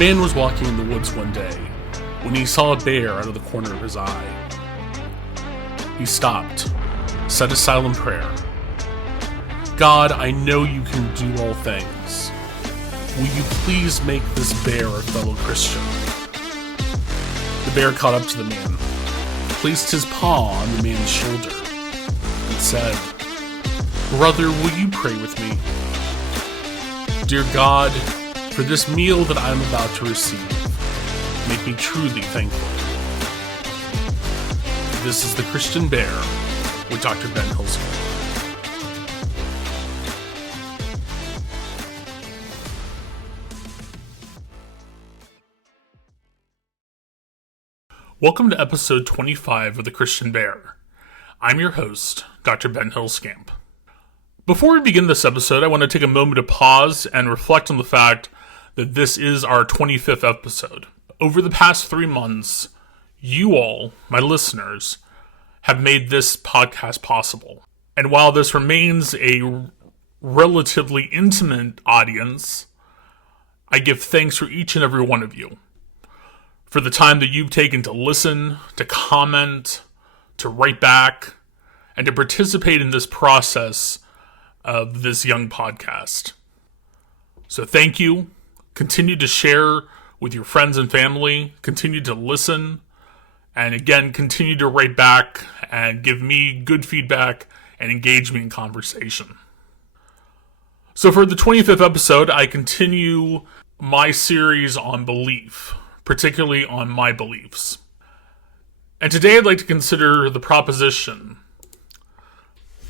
man was walking in the woods one day when he saw a bear out of the corner of his eye. He stopped, said a silent prayer. God, I know you can do all things. Will you please make this bear a fellow Christian? The bear caught up to the man, placed his paw on the man's shoulder, and said, Brother, will you pray with me? Dear God, for this meal that I am about to receive, make me truly thankful. This is The Christian Bear with Dr. Ben Hilskamp. Welcome to episode 25 of The Christian Bear. I'm your host, Dr. Ben Hilskamp. Before we begin this episode, I want to take a moment to pause and reflect on the fact that this is our 25th episode. Over the past 3 months, you all, my listeners, have made this podcast possible. And while this remains a relatively intimate audience, I give thanks for each and every one of you, for the time that you've taken to listen, to comment, to write back, and to participate in this process of this young podcast. So thank you. Continue to share with your friends and family. Continue to listen. And again, continue to write back and give me good feedback and engage me in conversation. So for the 25th episode, I continue my series on belief, particularly on my beliefs. And today I'd like to consider the proposition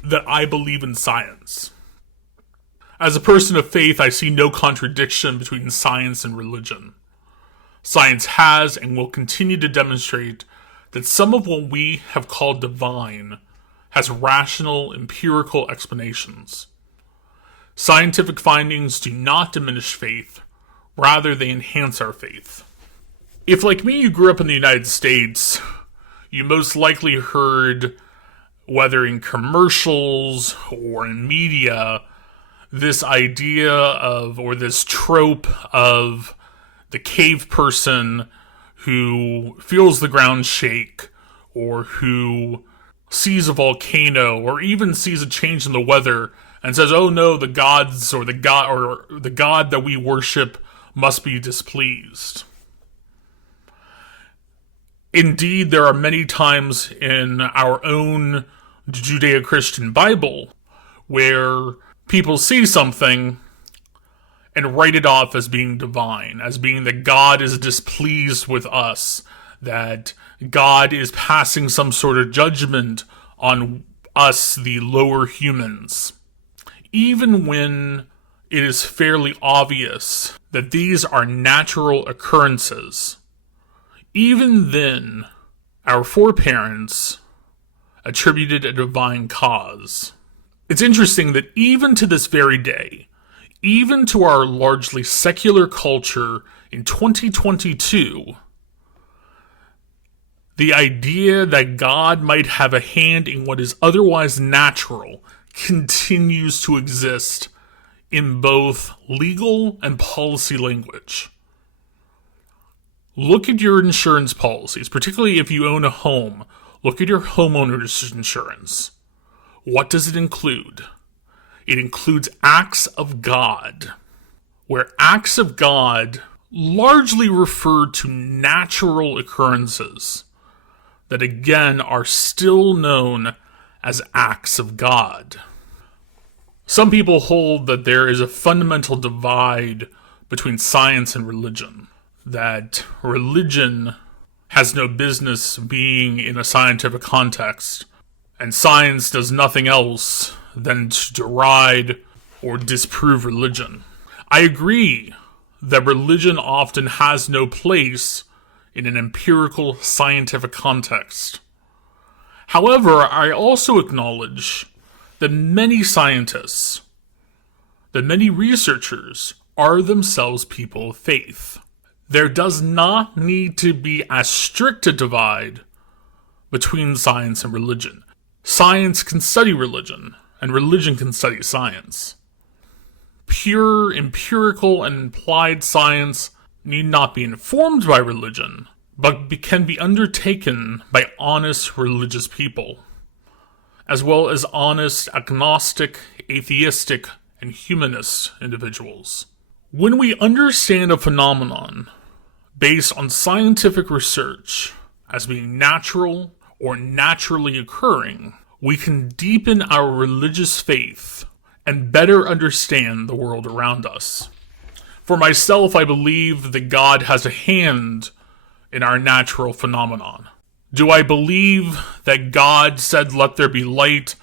that I believe in science. As a person of faith, I see no contradiction between science and religion. Science has and will continue to demonstrate that some of what we have called divine has rational, empirical explanations. Scientific findings do not diminish faith, rather they enhance our faith. If, like me, you grew up in the United States, you most likely heard, whether in commercials or in media, this idea of, or this trope of the cave person who feels the ground shake, or who sees a volcano, or even sees a change in the weather and says, oh no, the gods or the god that we worship must be displeased. Indeed, there are many times in our own Judeo-Christian Bible where people see something and write it off as being divine, as being that God is displeased with us, that God is passing some sort of judgment on us, the lower humans. Even when it is fairly obvious that these are natural occurrences, even then, our foreparents attributed a divine cause. It's interesting that even to this very day, even to our largely secular culture in 2022, the idea that God might have a hand in what is otherwise natural continues to exist in both legal and policy language. Look at your insurance policies, particularly if you own a home. Look at your homeowner's insurance. What does it include? It includes acts of God, where acts of God largely refer to natural occurrences that again are still known as acts of God. Some people hold that there is a fundamental divide between science and religion, that religion has no business being in a scientific context, and science does nothing else than to deride or disprove religion. I agree that religion often has no place in an empirical scientific context. However, I also acknowledge that many scientists, that many researchers are themselves people of faith. There does not need to be as strict a divide between science and religion. Science can study religion, and religion can study science. Pure empirical and implied science need not be informed by religion, but can be undertaken by honest religious people, as well as honest agnostic, atheistic, and humanist individuals. When we understand a phenomenon based on scientific research as being natural or naturally occurring, we can deepen our religious faith and better understand the world around us. For myself, I believe that God has a hand in our natural phenomenon. Do I believe that God said, "Let there be light,"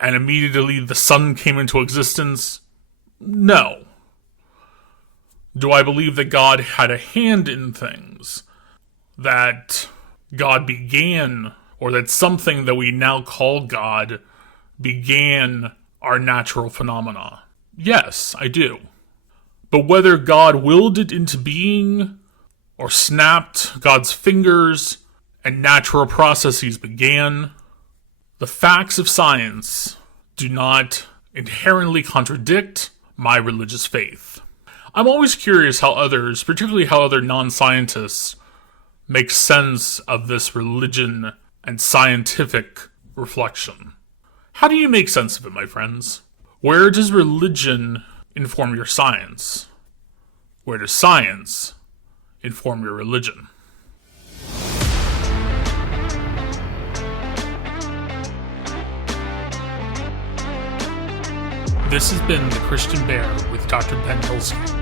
and immediately the sun came into existence? No. Do I believe that God had a hand in things? That God began, or that something that we now call God began our natural phenomena? Yes, I do. But whether God willed it into being, or snapped God's fingers and natural processes began, the facts of science do not inherently contradict my religious faith. I'm always curious how others, particularly how other non-scientists, make sense of this religion and scientific reflection. How do you make sense of it, my friends? Where does religion inform your science? Where does science inform your religion? This has been The Christian Bear with Dr. Ben Hilsky.